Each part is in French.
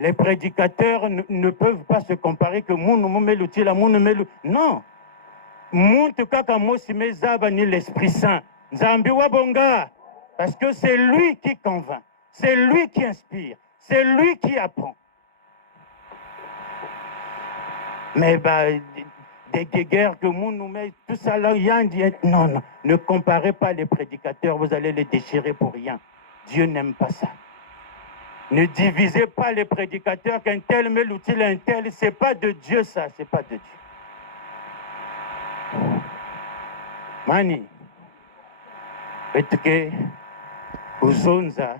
Les prédicateurs ne peuvent pas se comparer que non. Muntu kaka mosime zaba ni l'Esprit Saint. Nzambi wabonga. Parce que c'est lui qui convainc. C'est lui qui inspire. C'est lui qui apprend. Mais des guerres que nous met, tout ça là, non, ne comparez pas les prédicateurs, vous allez les déchirer pour rien. Dieu n'aime pas ça. Ne divisez pas les prédicateurs qu'un tel met l'outil à un tel, c'est pas de Dieu ça, c'est pas de Dieu. Mani, que Uzonza,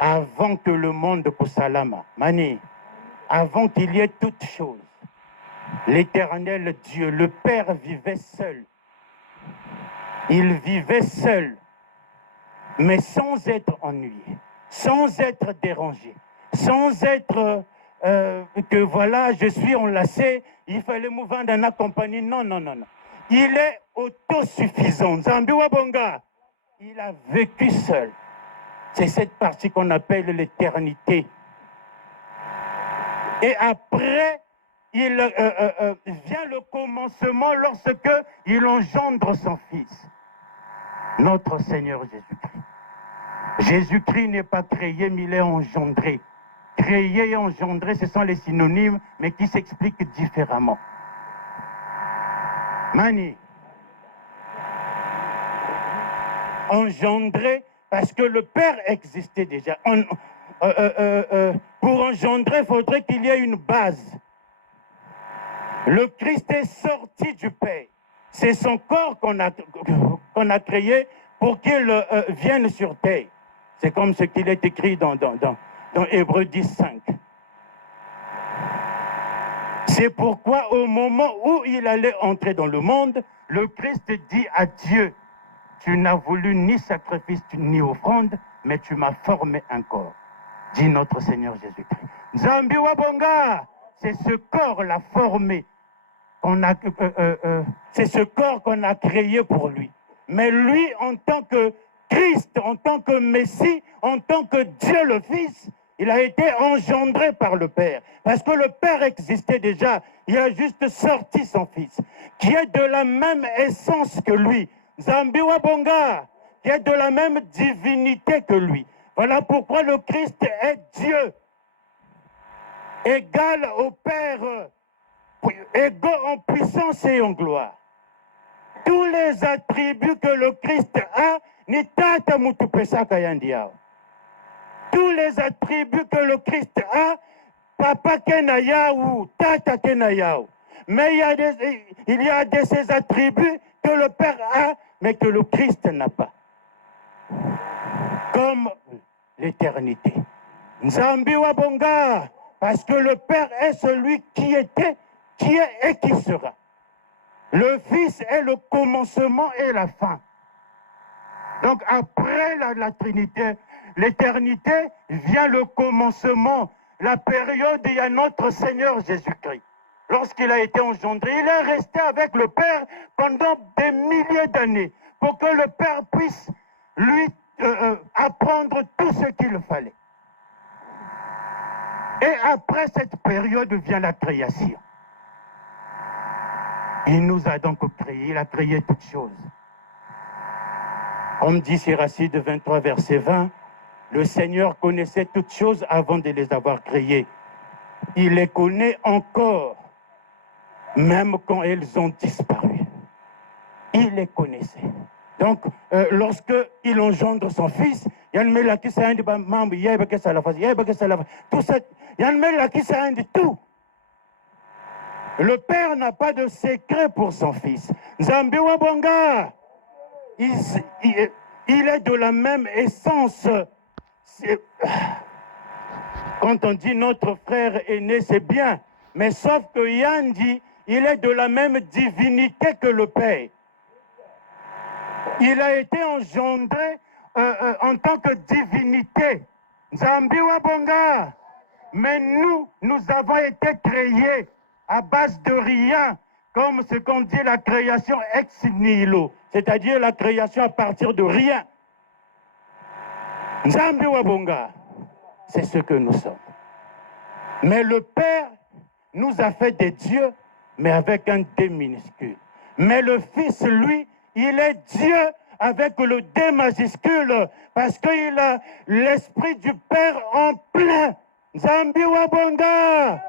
avant que le monde Kusalama, Mani, avant qu'il y ait toutes choses, l'Éternel Dieu, le Père vivait seul. Il vivait seul, mais sans être ennuyé, sans être dérangé, sans être que voilà, je suis enlacé, il fallait me vendre en compagnie. Non, non, non, non. Il est autosuffisant. Nzambi Wabonga, il a vécu seul. C'est cette partie qu'on appelle l'éternité. Et après, il vient le commencement lorsque il engendre son Fils, notre Seigneur Jésus-Christ. Jésus-Christ n'est pas créé, mais il est engendré. Créé et engendré, ce sont les synonymes, mais qui s'expliquent différemment. Mani, engendré parce que le Père existait déjà. Pour engendrer, il faudrait qu'il y ait une base. Le Christ est sorti du Père. C'est son corps qu'on a créé pour qu'il vienne sur terre. C'est comme ce qu'il est écrit dans Hébreux 10:5. C'est pourquoi au moment où il allait entrer dans le monde, le Christ dit à Dieu, tu n'as voulu ni sacrifice ni offrande, mais tu m'as formé un corps, dit notre Seigneur Jésus-Christ. Nzambi Wabonga, c'est ce corps l'a formé, c'est ce corps qu'on a créé pour lui. Mais lui, en tant que Christ, en tant que Messie, en tant que Dieu le Fils, il a été engendré par le Père. Parce que le Père existait déjà. Il a juste sorti son Fils, qui est de la même essence que lui. Nzambi Wabonga, qui est de la même divinité que lui. Voilà pourquoi le Christ est Dieu, égal au Père, égaux en puissance et en gloire. Tous les attributs que le Christ a, ni tata mutupesa kayandiao. Tous les attributs que le Christ a, papa kenayao, tata kenayao. Mais il y a de ces attributs que le Père a, mais que le Christ n'a pas. Comme l'éternité. Nzambi Wabonga, parce que le Père est celui qui était, qui est et qui sera. Le Fils est le commencement et la fin. Donc après la Trinité, l'éternité, vient le commencement, la période où il y a notre Seigneur Jésus-Christ. Lorsqu'il a été engendré, il est resté avec le Père pendant des milliers d'années pour que le Père puisse lui apprendre tout ce qu'il fallait. Et après cette période vient la création. Il nous a donc créé, il a créé toutes choses. Comme dit Siracide 23, verset 20, le Seigneur connaissait toutes choses avant de les avoir créées. Il les connaît encore, même quand elles ont disparu. Il les connaissait. Donc, lorsque il engendre son fils, tout ça, tout. Le Père n'a pas de secret pour son fils. Nzambi Wabonga, il est de la même essence. Quand on dit notre frère aîné, c'est bien. Mais sauf que Yandi, il est de la même divinité que le Père. Il a été engendré en tant que divinité. Nzambi Wabonga. Mais nous avons été créés à base de rien, comme ce qu'on dit la création ex nihilo, c'est-à-dire la création à partir de rien. Nzambi Wabonga, c'est ce que nous sommes. Mais le Père nous a fait des dieux, mais avec un D minuscule. Mais le Fils, lui, il est Dieu avec le D majuscule, parce qu'il a l'Esprit du Père en plein. Nzambi Wabonga.